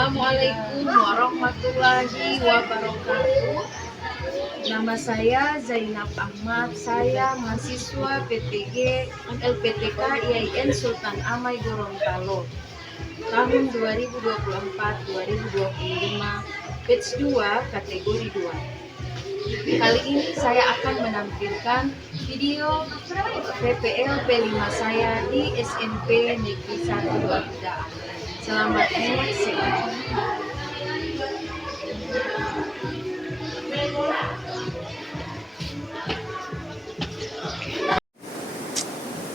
Assalamualaikum warahmatullahi wabarakatuh. Nama saya Zainab Ahmad. Saya mahasiswa PTG LPTK IAIN Sultan Amai Gorontalo tahun 2024-2025 batch 2 kategori 2. Kali ini saya akan menampilkan video PPL P5 saya di SMP Negeri 1 Bagdaan. Selamat menyaksikan.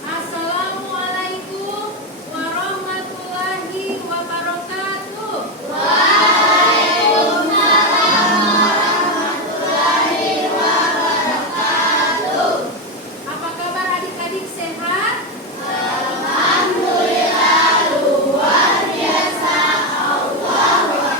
Assalamualaikum warahmatullahi wabarakatuh. Apa kabar adik-adik, sehat? Alhamdulillah, luar biasa. Allah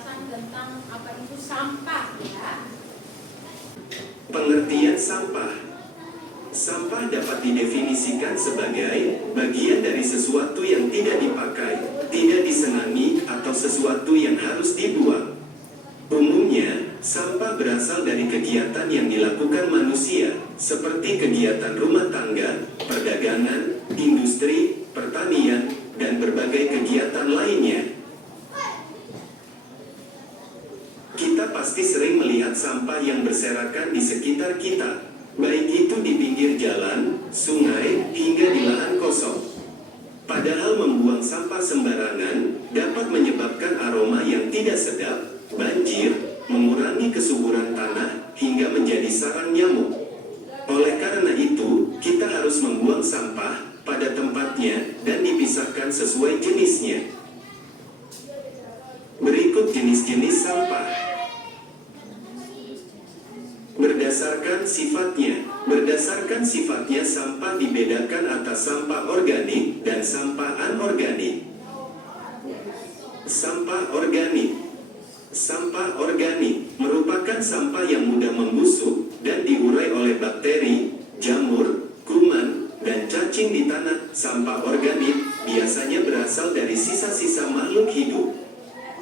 penjelasan tentang apa itu sampah ya. Pengertian sampah. Sampah dapat didefinisikan sebagai bagian dari sesuatu yang tidak dipakai, tidak disenangi, atau sesuatu yang harus dibuang. Umumnya, sampah berasal dari kegiatan yang dilakukan manusia, seperti kegiatan rumah tangga, perdagangan, industri, pertanian, dan berbagai kegiatan lainnya. Kita pasti sering melihat sampah yang berserakan di sekitar kita, baik itu di pinggir jalan, sungai, hingga di lahan kosong. Padahal membuang sampah sembarangan dapat menyebabkan aroma yang tidak sedap, banjir, mengurangi kesuburan tanah, hingga menjadi sarang nyamuk. Oleh karena itu, kita harus membuang sampah pada tempatnya dan dipisahkan sesuai jenisnya. Berikut jenis-jenis sampah. Berdasarkan sifatnya sampah dibedakan atas sampah organik dan sampah anorganik. Sampah organik merupakan sampah yang mudah membusuk dan diurai oleh bakteri, jamur, kuman, dan cacing di tanah. Sampah organik biasanya berasal dari sisa-sisa makhluk hidup.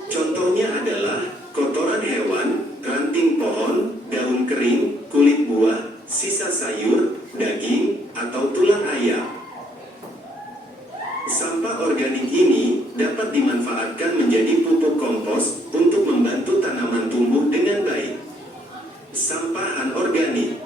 Contohnya adalah kotoran hewan, ranting pohon, daun kering, kulit buah, sisa sayur, daging, atau tulang ayam. Sampah organik ini dapat dimanfaatkan menjadi pupuk kompos untuk membantu tanaman tumbuh dengan baik. Sampah anorganik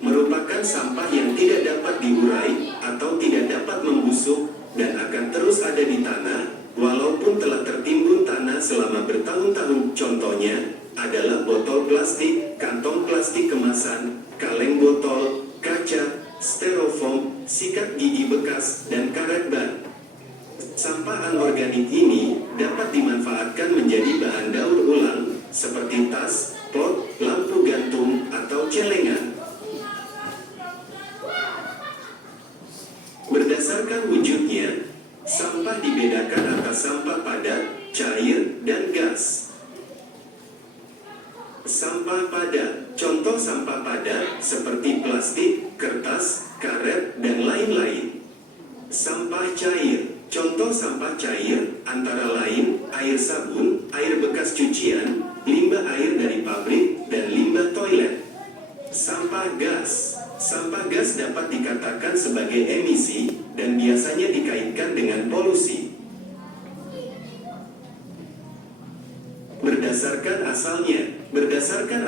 merupakan sampah yang tidak dapat diurai atau tidak dapat membusuk dan akan terus ada di tanah walaupun telah tertimbun tanah selama bertahun-tahun. Contohnya adalah botol plastik, kantong plastik kemasan, kaleng botol, kaca, styrofoam, sikat gigi bekas, dan karet ban. Sampah anorganik ini dapat dimanfaatkan menjadi bahan daur ulang seperti tas, pot, lampu gantung, atau celengan. Berdasarkan wujudnya, sampah dibedakan atas sampah padat, cair, dan gas. Sampah padat. Contoh sampah padat seperti plastik, kertas, karet, dan lain-lain. Sampah cair. Contoh sampah cair antara lain air sabun, air bekas cucian, limbah air dari pabrik, dan limbah toilet. Sampah gas. Sampah gas dapat dikatakan sebagai emisi dan biasanya dikaitkan dengan polusi. Berdasarkan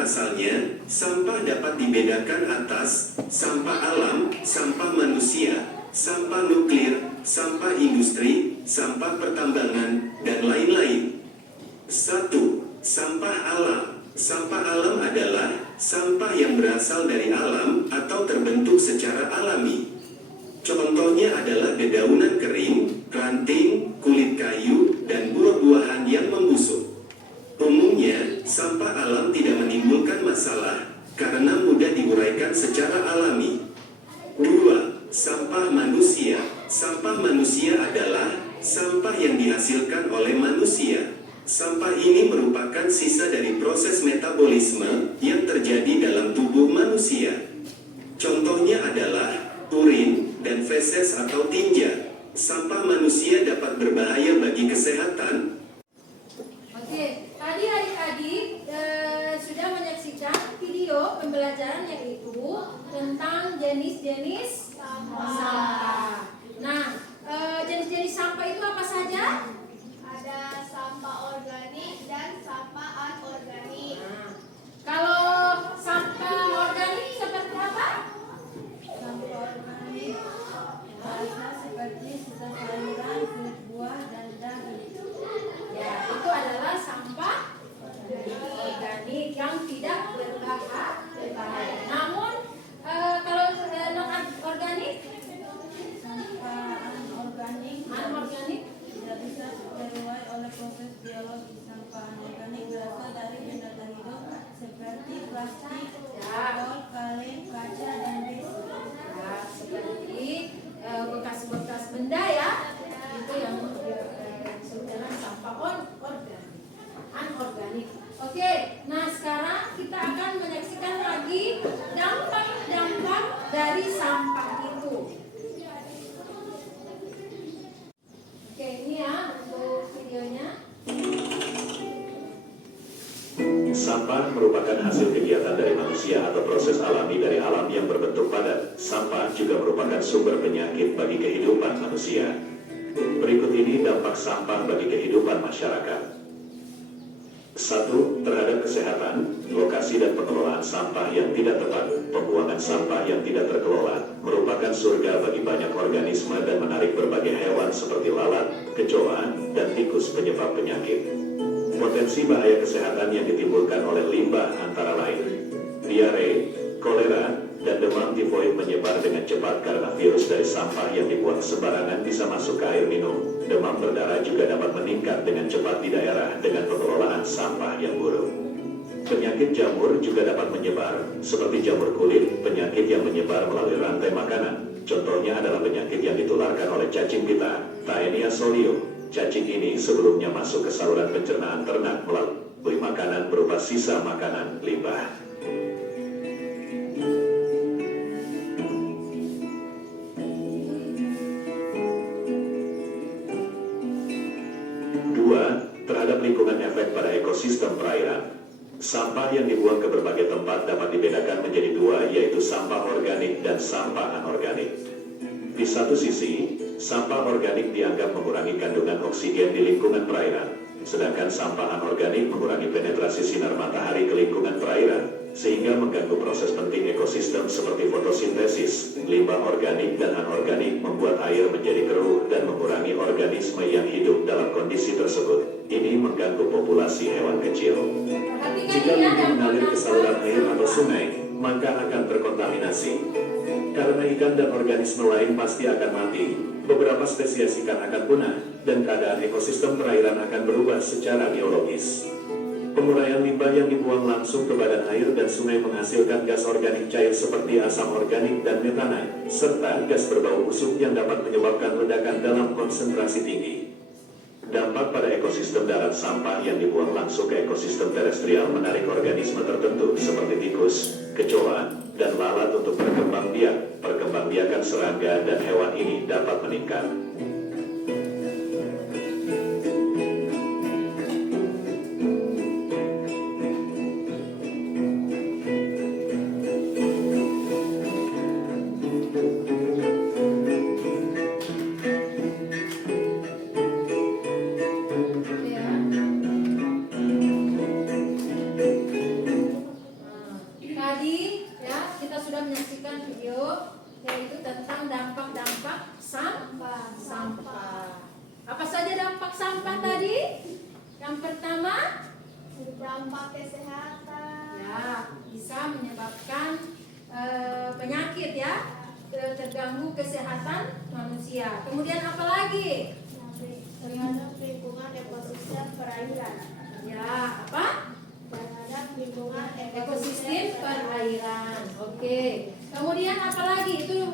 asalnya, sampah dapat dibedakan atas sampah alam, sampah manusia, sampah nuklir, sampah industri, sampah pertambangan, dan lain-lain. 1. Sampah alam. Sampah alam adalah sampah yang berasal dari alam atau terbentuk secara alami. Contohnya adalah dedaunan kering, ranting, kulit kayu, dan buah-buahan yang membusuk. Umumnya, sampah alam tidak menimbulkan masalah karena mudah diuraikan secara alami. 2. Sampah manusia. Sampah manusia adalah sampah yang dihasilkan oleh manusia. Sampah ini merupakan sisa dari proses metabolisme yang terjadi dalam tubuh manusia. Contohnya adalah urin dan feses atau tinja. Sampah manusia dapat berbahaya bagi kesehatan. Oke, tadi adik-adik sudah menyaksikan video pembelajaran yaitu tentang jenis-jenis sampah. Nah, jenis-jenis sampah itu apa saja? Ada sampah organik dan sampah anorganik. Nah, kalau sampah organik seperti apa? Sampah organik berasal seperti sisa sayuran, kulit buah, dan daging. Ya, itu adalah sampah organik yang tidak berbahaya. Namun kalau non-organik, Sampah anorganik tidak bisa tidak bisa terurai oleh proses biologi. dari sampah itu. Oke, ini ya untuk videonya. Sampah merupakan hasil kegiatan dari manusia atau proses alami dari alam yang berbentuk padat. Sampah juga merupakan sumber penyakit bagi kehidupan manusia. Berikut ini dampak sampah bagi kehidupan masyarakat. 1. Terhadap kesehatan, lokasi dan pengelolaan sampah yang tidak tepat. Pembuangan sampah yang tidak terkelola merupakan surga bagi banyak organisme dan menarik berbagai hewan seperti lalat, kecoa, dan tikus penyebab penyakit. Potensi bahaya kesehatan yang ditimbulkan oleh limbah antara lain diare, kolera, dan demam tifoid menyebar dengan cepat karena virus dari sampah yang dibuang sembarangan bisa masuk ke air minum. Demam berdarah juga dapat meningkat dengan cepat di daerah dengan pengelolaan sampah yang buruk. Penyakit jamur juga dapat menyebar, seperti jamur kulit, penyakit yang menyebar melalui rantai makanan. Contohnya adalah penyakit yang ditularkan oleh cacing pita, Taenia solium. Cacing ini sebelumnya masuk ke saluran pencernaan ternak melalui makanan berupa sisa makanan limbah. Terhadap lingkungan efek pada ekosistem perairan. Sampah yang dibuang ke berbagai tempat dapat dibedakan menjadi dua, yaitu sampah organik dan sampah anorganik. Di satu sisi, sampah organik dianggap mengurangi kandungan oksigen di lingkungan perairan, sedangkan sampah anorganik mengurangi penetrasi sinar matahari ke lingkungan perairan, sehingga mengganggu proses penting ekosistem seperti fotosintesis. Limbah organik dan anorganik membuat air menjadi keruh dan mengurangi organisme yang hidup dalam kondisi tersebut. Ini mengganggu populasi hewan kecil. Jika limbah mengalir ke saluran air atau sungai, maka akan terkontaminasi. Karena ikan dan organisme lain pasti akan mati, beberapa spesies ikan akan punah, dan keadaan ekosistem perairan akan berubah secara biologis. Penguraian limbah yang dibuang langsung ke badan air dan sungai menghasilkan gas organik cair seperti asam organik dan metana, serta gas berbau busuk yang dapat menyebabkan ledakan dalam konsentrasi tinggi. Dampak pada ekosistem darat, sampah yang dibuang langsung ke ekosistem terestrial menarik organisme tertentu seperti tikus, kecoa, dan lalat untuk berkembang biak. Perkembangbiakan serangga dan hewan ini dapat meningkat. Apa saja dampak sampah tadi? Yang pertama, dampak kesehatan. Ya, bisa menyebabkan penyakit ya, terganggu kesehatan manusia. Kemudian apa lagi? Terhadap lingkungan ekosistem perairan. Ya, apa? Terhadap lingkungan Ekosistem perairan. Oke. Kemudian apa lagi? Itu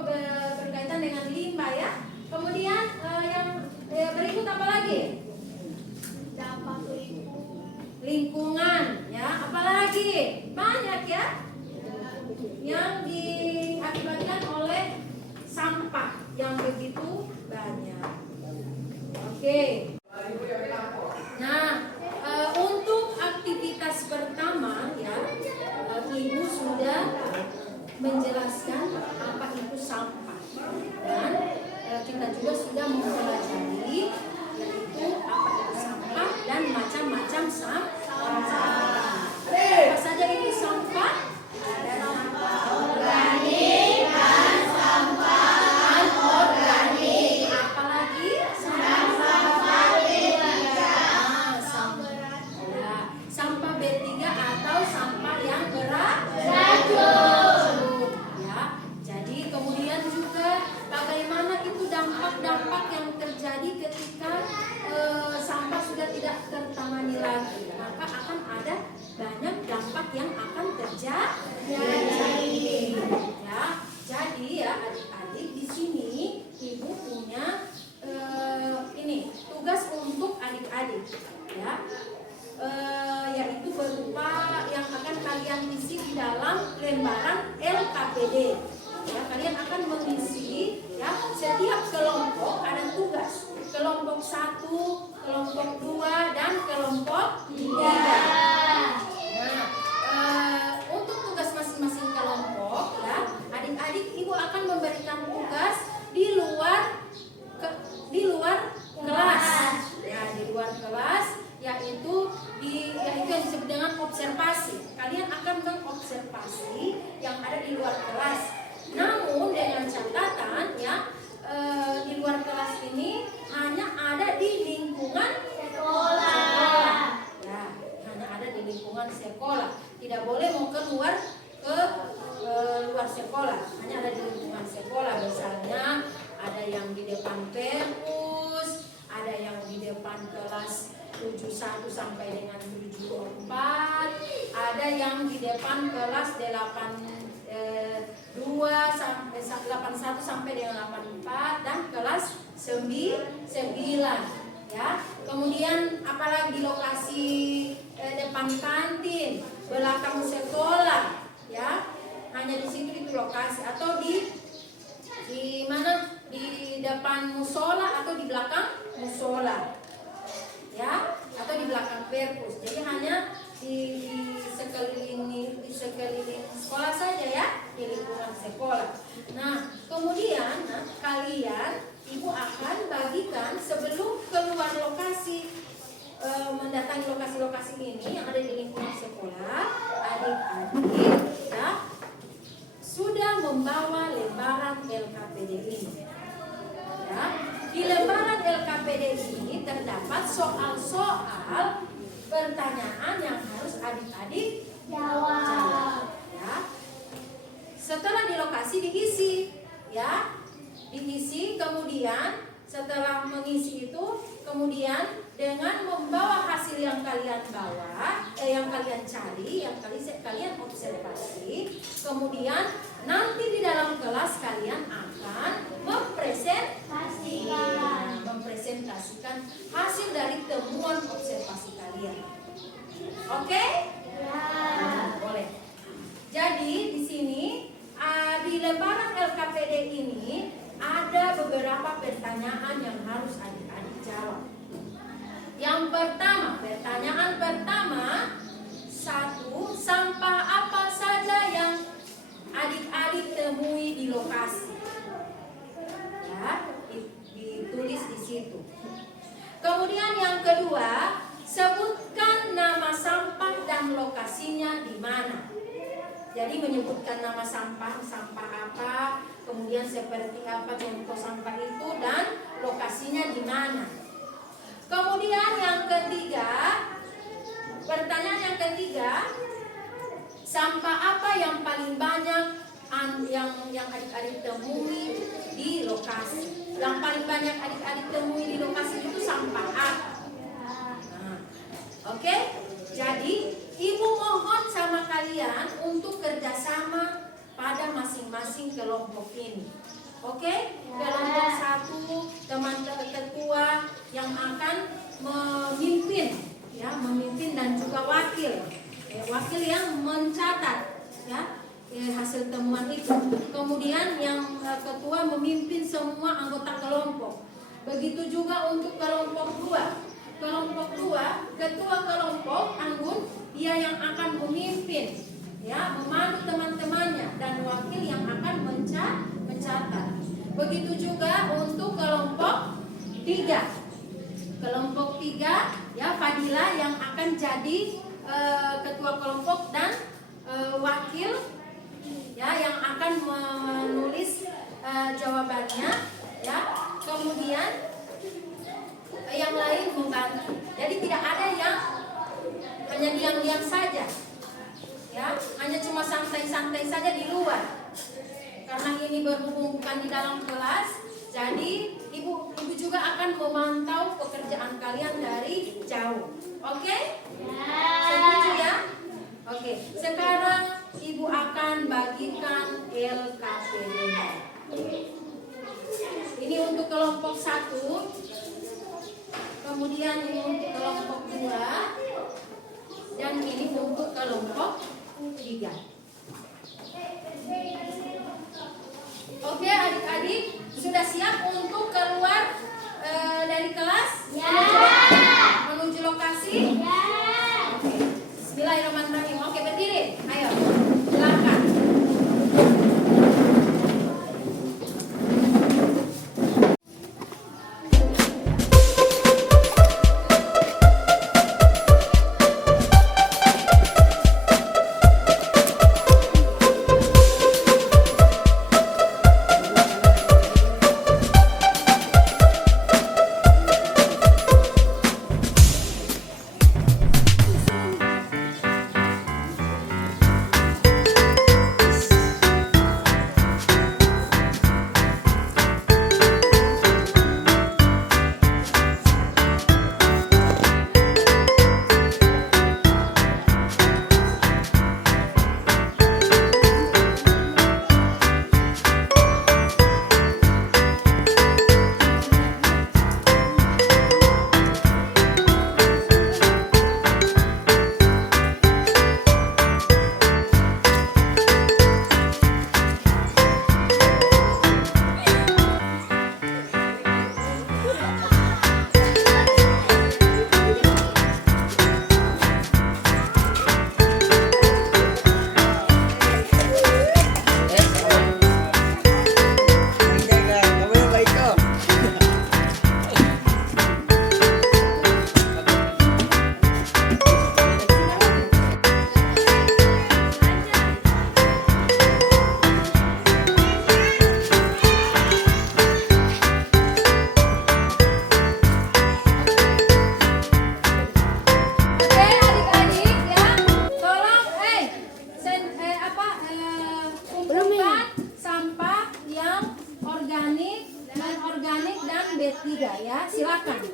berkaitan dengan limbah ya. Kemudian yang berikut apa lagi? Dampak lingkungan ya. Apalagi banyak ya yang diakibatkan oleh sampah yang begitu banyak. Oke. Nah, untuk aktivitas pertama ya, Ibu sudah menjelaskan apa itu sampah dan kita juga sudah mempelajari yaitu apa itu sampah dan macam-macam sampah. Apa saja itu sampah? Ada sampah organik dan sampah anorganik. Apalagi sampah B3. Sampah B3 atau sampah yang beracun. Ya, jadi kemudian juga bagaimana itu dampak-dampak yang terjadi ketika sampah sudah tidak tertangani lagi, maka akan ada banyak dampak yang akan terjadi. Ya, jadi ya adik-adik di sini Ibu punya ini tugas untuk adik-adik, ya, yaitu berupa yang akan kalian isi di dalam lembaran LK. LKPD. Ya, kalian akan mengisi ya setiap kelompok ada tugas. Kelompok 1, kelompok 2 dan kelompok 3. Nah, untuk tugas masing-masing kelompok ya, adik-adik ibu akan memberikan tugas di luar kelas. Ya, di luar kelas yaitu yang disebut dengan observasi. Kalian akan mengobservasi yang ada di luar kelas. Namun dengan catatan ya di luar kelas ini hanya ada di lingkungan sekolah. Ya, hanya ada di lingkungan sekolah. Tidak boleh mau keluar ke luar sekolah. Hanya ada di lingkungan sekolah. Misalnya ada yang di depan perpus, ada yang di depan kelas 71 sampai dengan 74, ada yang di depan kelas 82 sampai 81 sampai dengan 84 dan kelas 9 ya. Kemudian apalagi di lokasi depan kantin, belakang sekolah ya. Hanya di situ itu lokasi atau di mana? Di depan musola atau di belakang musola. Ya, atau di belakang perpus. Jadi hanya di sekeliling sekolah saja ya, di lingkungan sekolah. Nah, kemudian kalian ibu akan bagikan sebelum keluar lokasi mendatangi lokasi-lokasi ini yang ada di lingkungan sekolah, adik-adik ya sudah membawa lembaran LKPD ini. Ya, di lembaran LKPD ini terdapat soal-soal pertanyaan yang harus adik-adik jawab. Ya. Setelah di lokasi diisi, ya, diisi. Kemudian setelah mengisi itu, kemudian dengan membawa hasil yang kalian bawa, yang kalian cari, yang kalian observasi, kemudian nanti di dalam kelas kalian akan mempresentasikan hasil dari temuan observasi kalian. Oke? Nah, boleh. Jadi di sini di lembaran LKPD ini ada beberapa pertanyaan yang harus adik-adik jawab. Yang pertama, pertanyaan pertama, 1, sampah apa saja yang adik-adik temui di lokasi? Ya, ditulis di situ. Kemudian yang kedua, sebutkan nama sampah dan lokasinya di mana. Jadi menyebutkan nama sampah apa, kemudian seperti apa contoh sampah itu dan lokasinya di mana. Kemudian yang ketiga, pertanyaan yang ketiga, sampah apa yang paling banyak yang adik-adik temui di lokasi? Yang paling banyak adik-adik temui di lokasi itu sampah apa? Nah, oke? Jadi ibu mohon sama kalian untuk kerjasama pada masing-masing kelompok ini. Oke? Kelompok 1 teman ketua yang akan memimpin, ya, memimpin dan juga wakil yang mencatat, ya, hasil temuan itu. Kemudian yang ketua memimpin semua anggota kelompok. Begitu juga untuk kelompok 2. Kelompok 2, ketua kelompok Anggun, dia yang akan memimpin, ya, memandu teman-temannya dan wakil yang akan mencatat. Begitu juga untuk kelompok 3. Kelompok 3, ya, Fadila yang akan jadi ketua kelompok dan wakil, ya, yang akan menulis jawabannya, ya. Kemudian yang lain membantu. Jadi tidak ada yang hanya diam-diam saja, ya, hanya cuma santai-santai saja di luar. Karena ini berhubung bukan di dalam kelas, jadi ibu juga akan memantau pekerjaan kalian dari jauh. Oke? Setuju ya? Oke. Sekarang ibu akan bagikan LKPD. Ini untuk kelompok 1. Kemudian ini untuk kelompok 2 dan ini untuk kelompok 3. Sudah siap untuk keluar dari kelas? Ya. Menuju lokasi? Ya. Oke. Bismillahirrahmanirrahim. Oke, berdiri. Ayo. Silakan. B3 ya, silakan.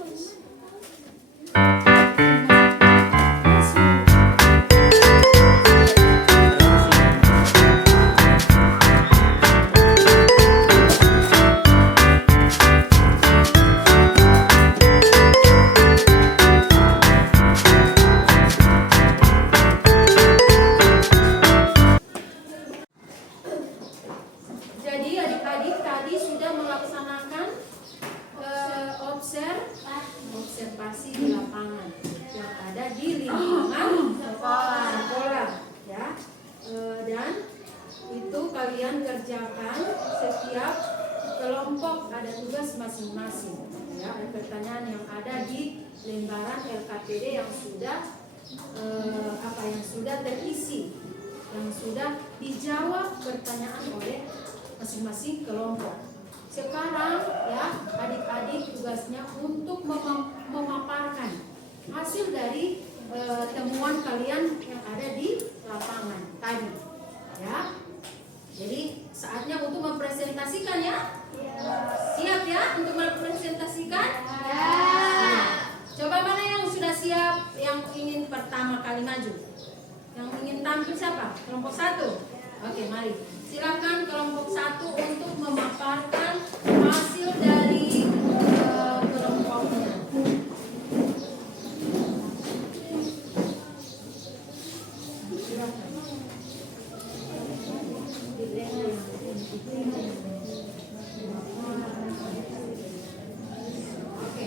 Jadi adik-adik tadi sudah melaksanakan observasi di lapangan yang ada di lingkungan sekolah ya. Dan itu kalian kerjakan setiap kelompok, ada tugas masing-masing ya. Ada pertanyaan yang ada di lembaran LKPD yang sudah yang sudah terisi, yang sudah dijawab pertanyaan oleh masing-masing kelompok. Sekarang ya adik-adik tugasnya untuk memaparkan hasil dari temuan kalian yang ada di lapangan tadi ya. Jadi saatnya untuk mempresentasikan ya. Siap ya untuk mempresentasikan? Ya. Coba mana yang sudah siap, yang ingin pertama kali maju? Yang ingin tampil siapa? Kelompok 1. Oke, mari. Silakan kelompok 1 untuk memaparkan hasil dari kelompoknya. Silakan. Oke,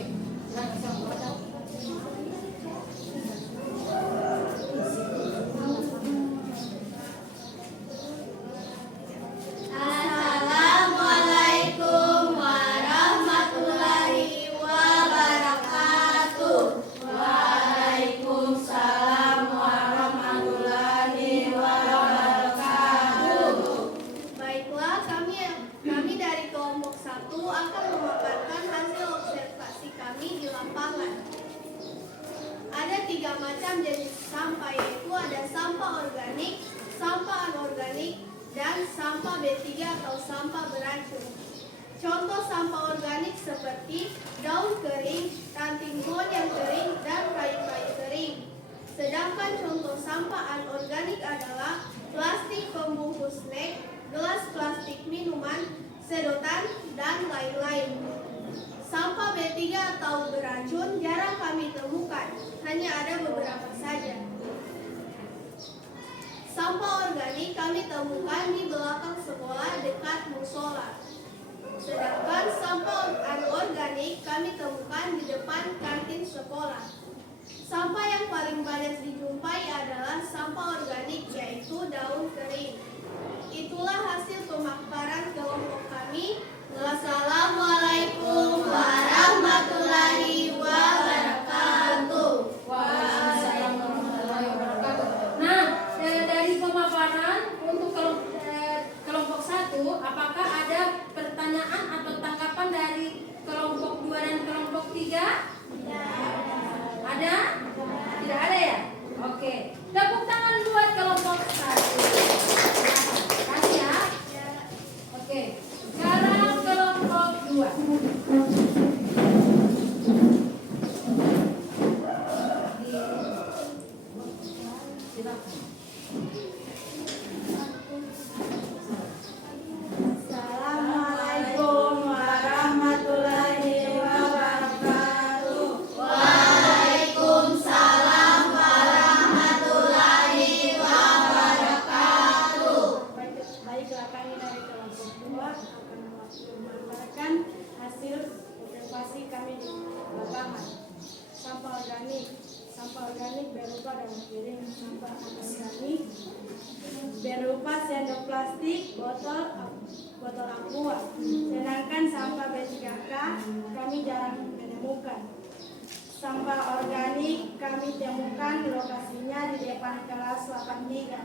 Assalamualaikum warahmatullahi wabarakatuh. Waalaikumsalam warahmatullahi wabarakatuh. Baiklah, kami dari kelompok 1 akan memaparkan hasil observasi kami di lapangan. Ada 3 macam jenis sampah, yaitu ada sampah organik, sampah anorganik, dan sampah B3 atau sampah beracun. Contoh sampah organik seperti daun kering, ranting pohon yang kering, dan kayu-kayu kering. Sedangkan contoh sampah anorganik adalah plastik pembungkus snack, gelas plastik minuman, sedotan, dan lain-lain. Sampah B3 atau beracun jarang kami temukan, hanya ada beberapa saja. Sampah organik kami temukan di belakang sekolah dekat musola. Sedangkan sampah anorganik kami temukan di depan kantin sekolah. Sampah yang paling banyak dijumpai adalah sampah organik, yaitu daun kering. Itulah hasil pemaparan kelompok kami. Wassalamualaikum warahmatullahi wabarakatuh. Waalaikumsalam warahmatullahi wabarakatuh. Nah, dari pemaparan untuk kelompok 1, apakah ada pertanyaan atau tanggapan dari kelompok 2 dan kelompok 3? Ada? Tidak ada ya? Oke. Tepuk tangan buat kelompok 1. Kasih ya. Oke. Sekarang kelompok 2. Assalamualaikum warahmatullahi wabarakatuh. Waalaikumsalam warahmatullahi wabarakatuh. Baiklah, kami dari kelompok 2 akan memaparkan hasil observasi kami di lapangan. Sampah organik berupa daun kering, sampah anorganik berupa sendok plastik, botol aqua. Sedangkan sampah B3K kami jarang menemukan. Sampah organik kami temukan lokasinya di depan kelas 83.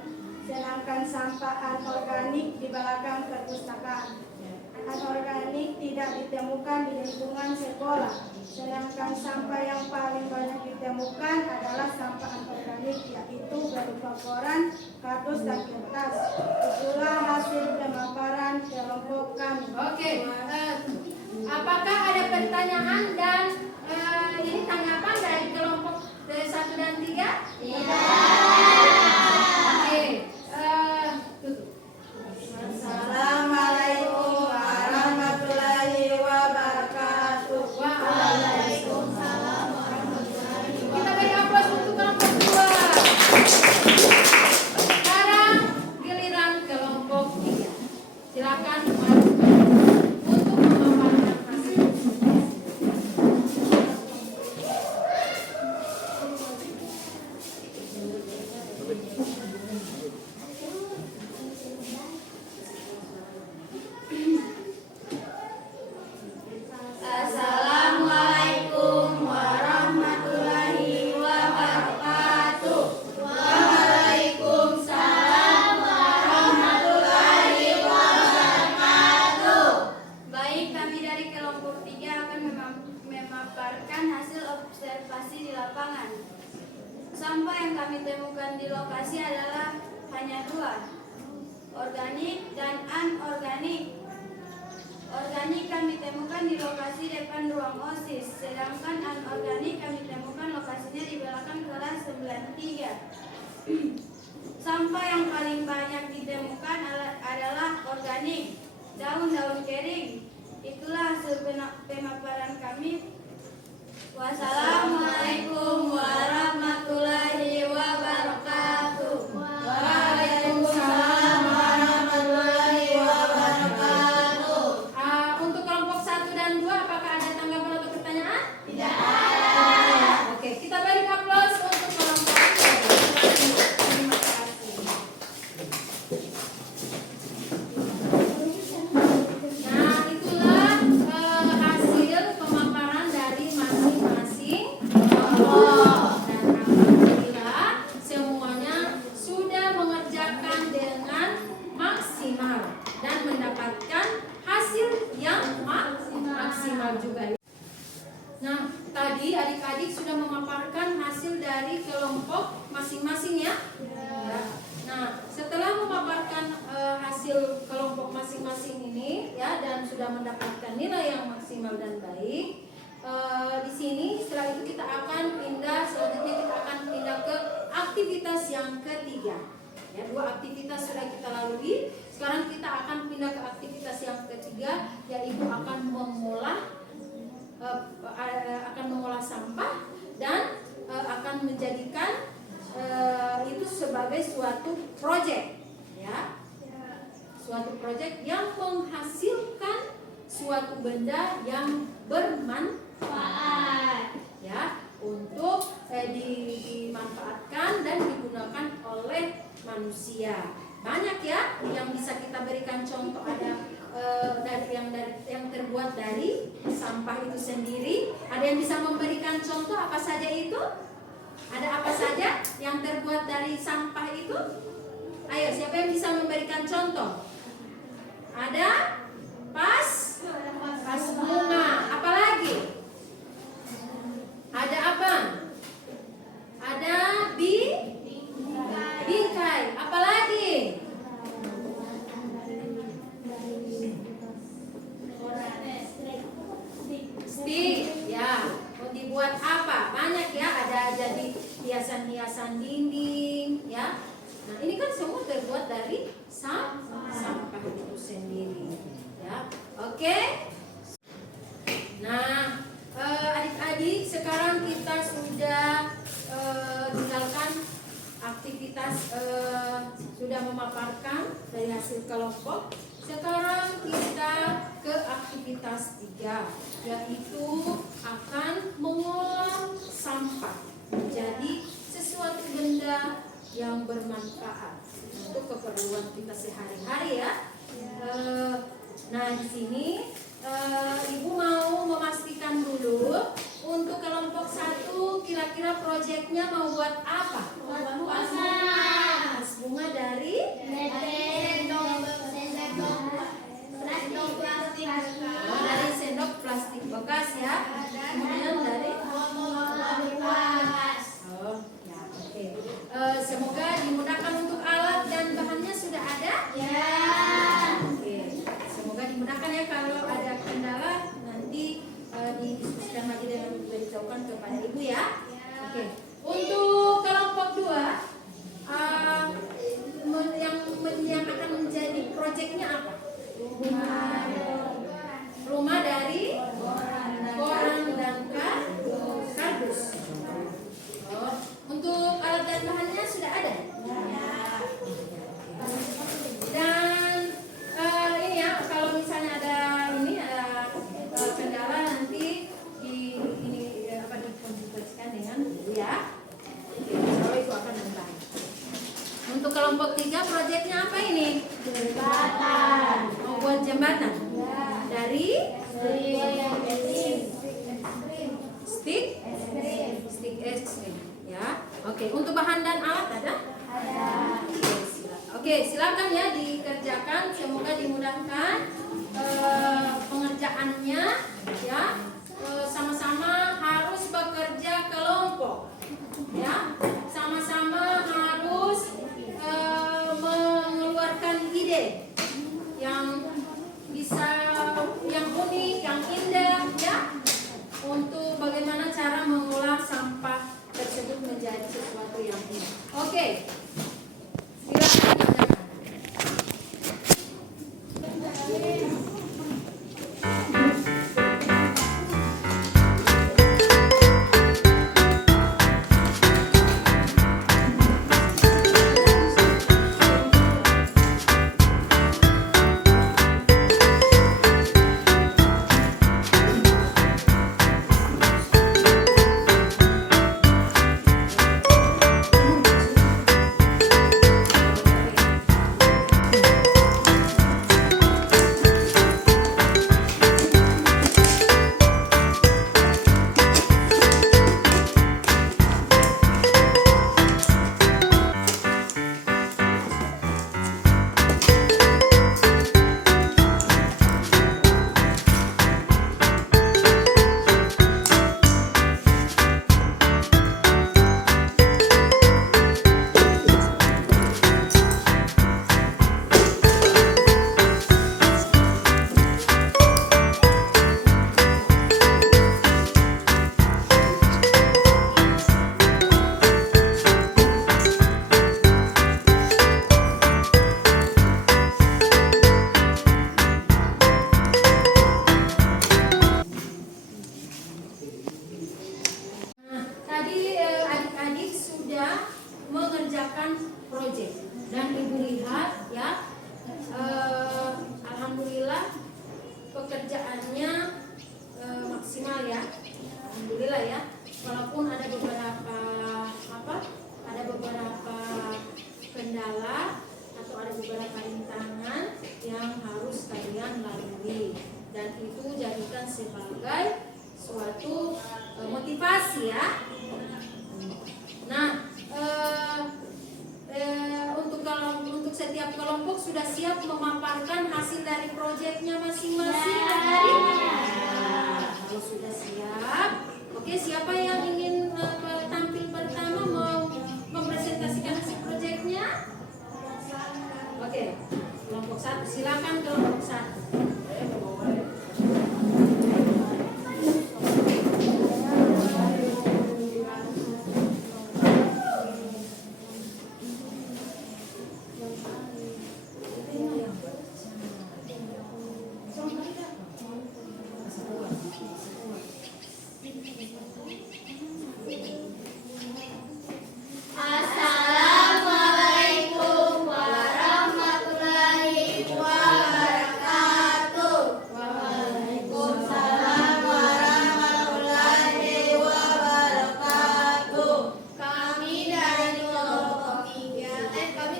Sedangkan sampah anorganik di belakang perpustakaan. Anorganik tidak ditemukan di lingkungan sekolah. Sedangkan sampah yang paling banyak ditemukan adalah sampah anorganik, yaitu berupa koran, kardus, dan kertas. Itulah hasil pemaparan kelompok kami. Oke. Apakah ada pertanyaan dan ini tanggapan dari kelompok 1 dan 3? Iya. Oke. Tutup. Assalamualaikum warahmatullahi wabarakatuh. Waalaikumsalam warahmatullahi wabarakatuh. Kita beri aplaus untuk kelompok 2. Sekarang giliran kelompok 3. Silakan maju untuk memaparkan hasil. Assalamualaikum warahmatullahi wabarakatuh. Waalaikumsalam warahmatullahi wabarakatuh. Baik, kami dari kelompok 3 akan memaparkan hasil observasi di lapangan. Sampah yang kami temukan di lokasi adalah hanya 2, organik dan anorganik. Organik kami temukan di lokasi depan ruang OSIS, sedangkan anorganik kami temukan lokasinya di belakang kelas 93. Sampah yang paling banyak ditemukan adalah organik, daun-daun kering. Itulah hasil pemaparan kami. Wassalamualaikum warahmatullahi wabarakatuh. Waalaikumsalam warahmatullahi wabarakatuh. Untuk kelompok 1 dan 2, apakah ada tanggapan atau pertanyaan? Tidak ada. Oke, kita beri aplaus untuk kelompok 2. Terima kasih. Nah, itulah hasil pemaparan dari masing-masing kelompok. Dan alhamdulillah semuanya sudah mengerjakan dengan maksimal dan mendapatkan hasil yang maksimal juga. Nah, tadi adik-adik sudah memaparkan hasil dari kelompok masing-masing ya. Nah, setelah memaparkan hasil kelompok masing-masing ini ya dan sudah mendapatkan nilai yang maksimal dan baik, di sini setelah itu kita akan selanjutnya kita akan pindah ke aktivitas yang ketiga. Ya, 2 aktivitas sudah kita lalui. Sekarang kita akan pindah ke aktivitas yang ketiga, yaitu akan mengolah sampah dan akan menjadikan itu sebagai suatu proyek, ya, suatu proyek yang menghasilkan sesuatu benda yang bermanfaat, ya, untuk dimanfaatkan dan digunakan oleh manusia. Banyak ya yang bisa kita berikan contoh, ada yang terbuat dari sampah itu sendiri. Ada yang bisa memberikan contoh apa saja itu? Ada apa saja yang terbuat dari sampah itu? Ayo, siapa yang bisa memberikan contoh? Ada vas bunga. Apa lagi? Ada apa? Ada bingkai. Apa lagi? Stick, ya. Mau dibuat apa? Banyak ya. Ada jadi hiasan-hiasan dinding, ya. Nah, ini kan semua terbuat dari sampah itu sendiri, ya. Oke. Nah, adik-adik, sekarang kita sudah tinggalkan aktivitas, sudah memaparkan dari hasil kelompok. Sekarang kita ke aktivitas 3, yaitu akan mengolah sampah menjadi sesuatu benda yang bermanfaat untuk keperluan kita sehari-hari, ya. Nah, di sini Ibu mau memastikan dulu untuk kelompok 1 kira-kira proyeknya mau buat apa? Bunga dari dari sendok plastik bekas, ya. Kemudian dari ya, oke. Semoga dimudahkan untuk alat dan bahannya sudah ada. Ya. Oke. Semoga dimudahkan ya. Kalau ada kendala nanti didiskusikan lagi dan diberitahukan kepada Ibu, ya. Oke. Untuk kelompok 2 yang akan menjadi proyeknya apa? Rumah dari koran dan kardus. Untuk alat dan bahannya sudah ada? Dan ini ya, kalau misalnya ada kendala nanti dikonsultasikan dengan Ibu, ya. Oke, Ibu akan membantu. Untuk kelompok 3 proyeknya apa ini? Jembatan. Mau buat jembatan? Dari stick es krim, ya. Oke, untuk bahan dan alat ada? Oke, silakan ya dikerjakan. Semoga dimudahkan pengerjaannya, ya. Sama-sama harus bekerja kelompok, ya. Sama-sama harus mengeluarkan ide yang unik, yang indah, ya, untuk bagaimana cara mengolah sampah tersebut menjadi sesuatu yang indah. Oke, silakan kerjakan. kalian lalui, dan itu jadikan sebagai suatu motivasi ya. Nah, untuk setiap kelompok sudah siap memaparkan hasil dari proyeknya masing-masing adik-adik? Kalau sudah siap, oke, siapa yang ingin tampil pertama mau mempresentasikan hasil proyeknya? Oke, kelompok 1, silakan kelompok 1. Assalamualaikum warahmatullahi wabarakatuh. Waalaikumsalam warahmatullahi wabarakatuh. Kami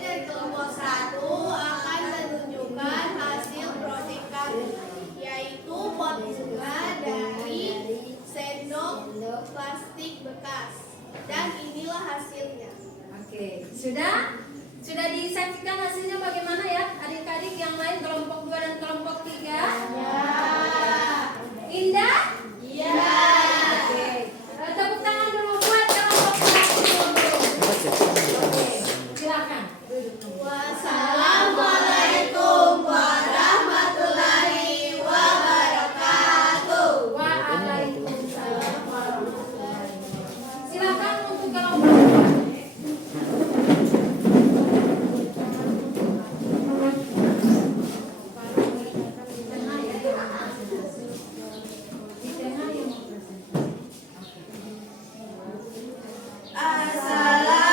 dari kelompok 1 akan menunjukkan hasil proyek kami, yaitu pot bunga dari sendok plastik bekas. Dan inilah hasilnya. Oke, sudah disaksikan hasilnya bagaimana ya adik-adik yang lain kelompok 2 dan kelompok 3? Indah? Iya. Oke. Tepuk tangan dulu buat kelompok 1. Oke, silakan. Wassalamualaikum warahmatullahi wabarakatuh. Waalaikumsalam warahmatullahi wabarakatuh. Silakan untuk kelompok 2.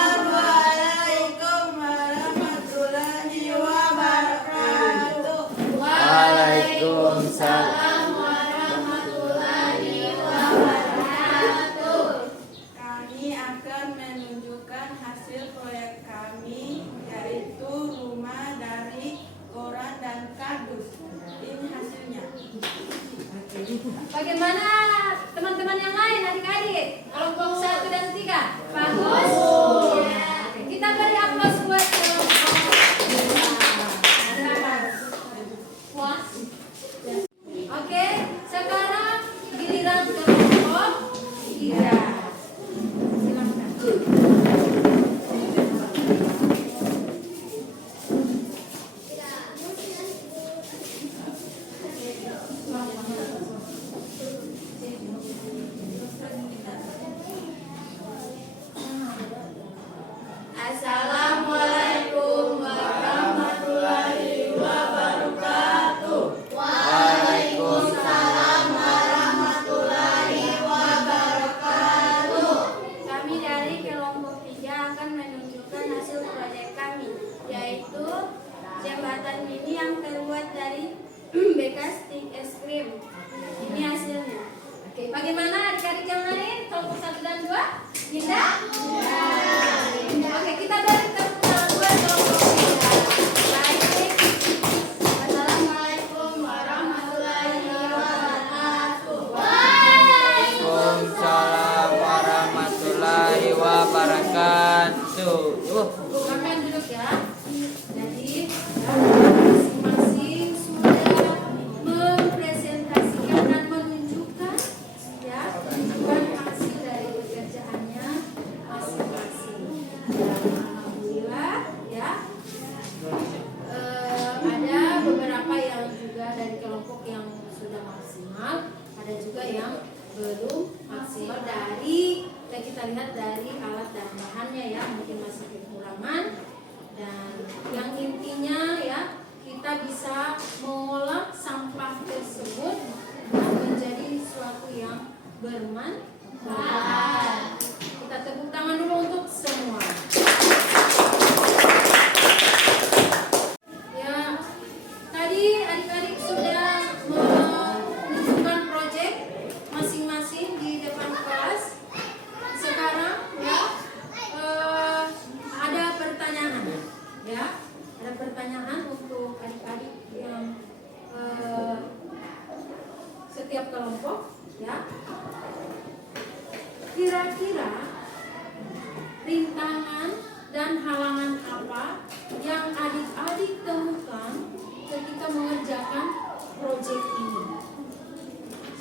Assalamualaikum warahmatullahi wabarakatuh. Waalaikumsalam warahmatullahi wabarakatuh. Kami akan menunjukkan hasil proyek kami, yaitu rumah dari koran dan kardus. Ini hasilnya. Bagaimana teman-teman yang lain adik-adik? Kelompok 1 dan 3? Bagus? Ya. Oke, kita beri aplaus buat kelompok 2. Puas? Oke, sekarang giliran kelompok 3. Silakan. Assalamualaikum warahmatullahi wabarakatuh. Waalaikumsalam warahmatullahi wabarakatuh. Kami dari kelompok 3 akan menunjukkan hasil proyek kami, yaitu jembatan mini yang terbuat dari bekas stik es krim. Ini hasilnya. Oke, bagaimana adik-adik yang lain? Kelompok 1 dan 2? Indah? Oke, kita beri tepuk tangan buat kelompok 3. Baik. Assalamualaikum warahmatullahi wabarakatuh. Waalaikumsalam warahmatullahi wabarakatuh. Silakan duduk ya. Jadi masing-masing sudah mempresentasikan dan menunjukkan ya hasil dari pekerjaannya masing-masing. Dan alhamdulillah ya ada beberapa yang juga dari kelompok yang sudah maksimal, ada juga yang belum maksimal dari kita lihat dari alat dan bahannya ya, mungkin masih kekurangan. Dan yang intinya ya kita bisa mengolah sampah tersebut menjadi sesuatu yang bermanfaat. Kita tepuk tangan dulu untuk semua. Ya, tadi adik-adik sudah menunjukkan proyek masing-masing di depan kelas. Sekarang ya ada pertanyaan ya, ada pertanyaan untuk adik-adik yang kira-kira rintangan dan halangan apa yang adik-adik temukan ketika mengerjakan proyek ini?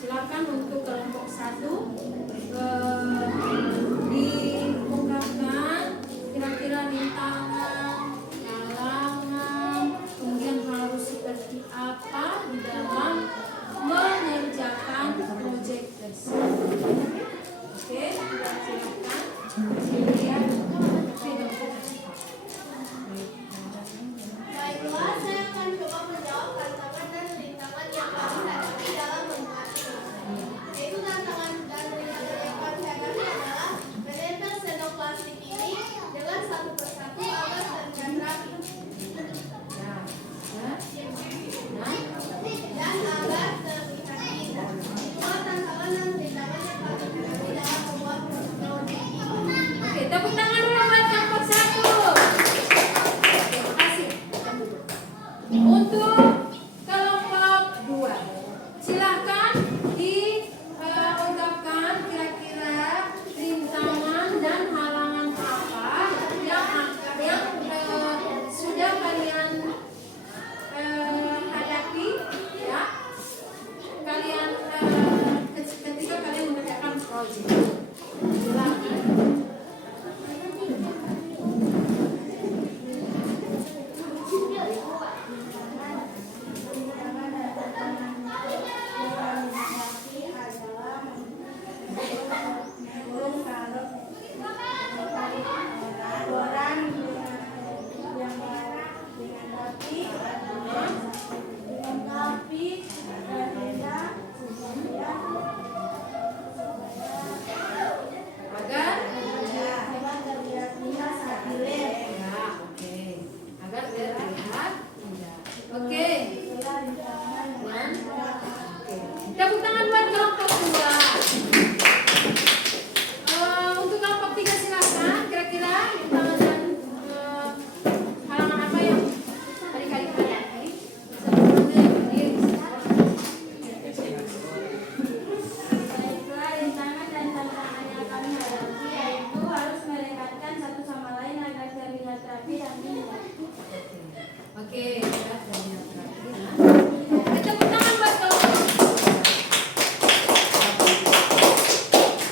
Silakan untuk kelompok 1 diungkapkan kira-kira rintangan, halangan, kemudian harus seperti apa di dalam mengerjakan proyek tersebut. Oke, silakan. Baiklah, saya akan coba menjawab tantangan dan rintangan yang kami hadapi dalam membuat ini. Yaitu tantangan dan rintangan yang kami hadapi adalah menempel sendok plastik ini dengan satu persatu agar terlihat rapi dan agar terlihat indah. Itulah tantangan dan rintangan yang kami hadapi dalam membuat proyek ini. Oke, tepuk tangan dulu buat kelompok 1. Terima kasih. Untuk kelompok 2, silahkan diungkapkan kira-kira rintangan dan halangan apa yang sudah kalian hadapi, ya. Kalian ketika kalian mengerjakan proyek. Silahkan. Agar terlihat indah. Oke. Tepuk tangan buat kelompok 2. Untuk kelompok 3 silakan. Kira-kira rintangan dan halangan apa yang adik-adik hadapi? Baiklah, rintangan dan tantangan yang kami hadapi yaitu harus merekatkan satu sama lain agar terlihat rapi dan indah. Oke, ya, terlihat rapi, ya. Tepuk tangan buat kelompok 3.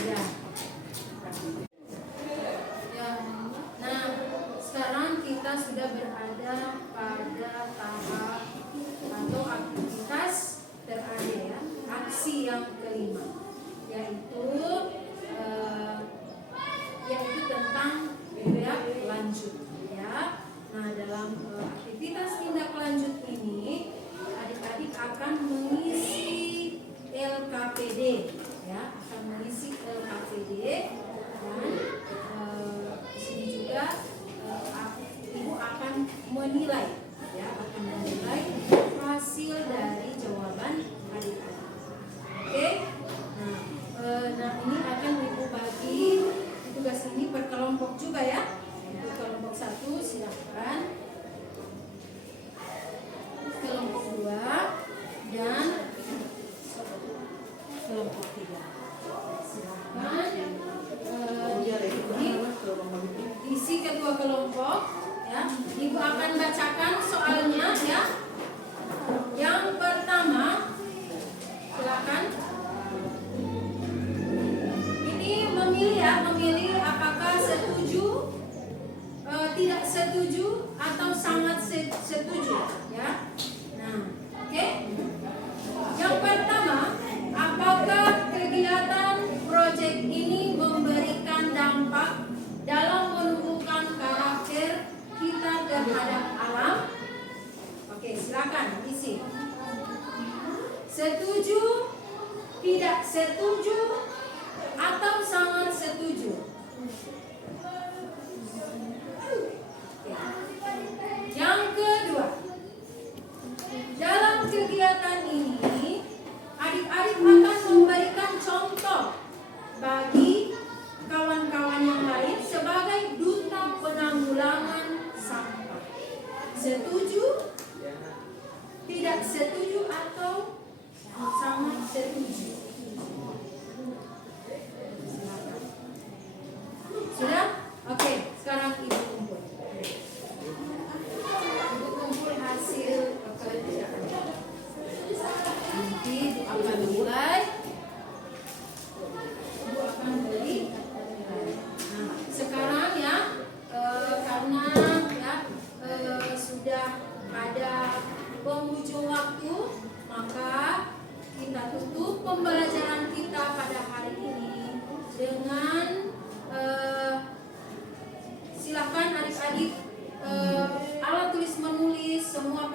Ya. Ya. Nah, sekarang kita sudah berada pada tahap atau aktivitas terakhir, ya, aksi yang kelima, yaitu tentang tindak lanjut, ya. Nah, dalam aktivitas tindak lanjut ini, adik-adik akan mengisi LKPD, ya, akan mengisi LKPD, dan di sini juga ibu akan menilai, ya, akan menilai hasil dari jawaban adik-adik. Oke, nah ini akan ibu bagi tugas ini per kelompok juga, ya. Untuk kelompok 1 silakan, kelompok 2 dan kelompok 3 silakan isi kedua kelompok, ya. Ibu akan bacakan soalnya, ya. Yang pertama silakan. Ini memilih apakah setuju, tidak setuju, atau sangat setuju, ya. Nah, oke. Yang pertama, apakah kegiatan proyek ini memberikan dampak dalam menumbuhkan karakter kita terhadap alam? Oke, silakan isi. Setuju, tidak setuju, atau sangat setuju. Yang kedua, dalam kegiatan ini adik-adik akan memberikan contoh bagi kawan-kawan yang lain sebagai duta penanggulangan sampah. Setuju, tidak setuju, atau sangat setuju. Silakan. penghujung waktu, maka kita tutup pembelajaran kita pada hari ini dengan silakan adik-adik alat tulis menulis semua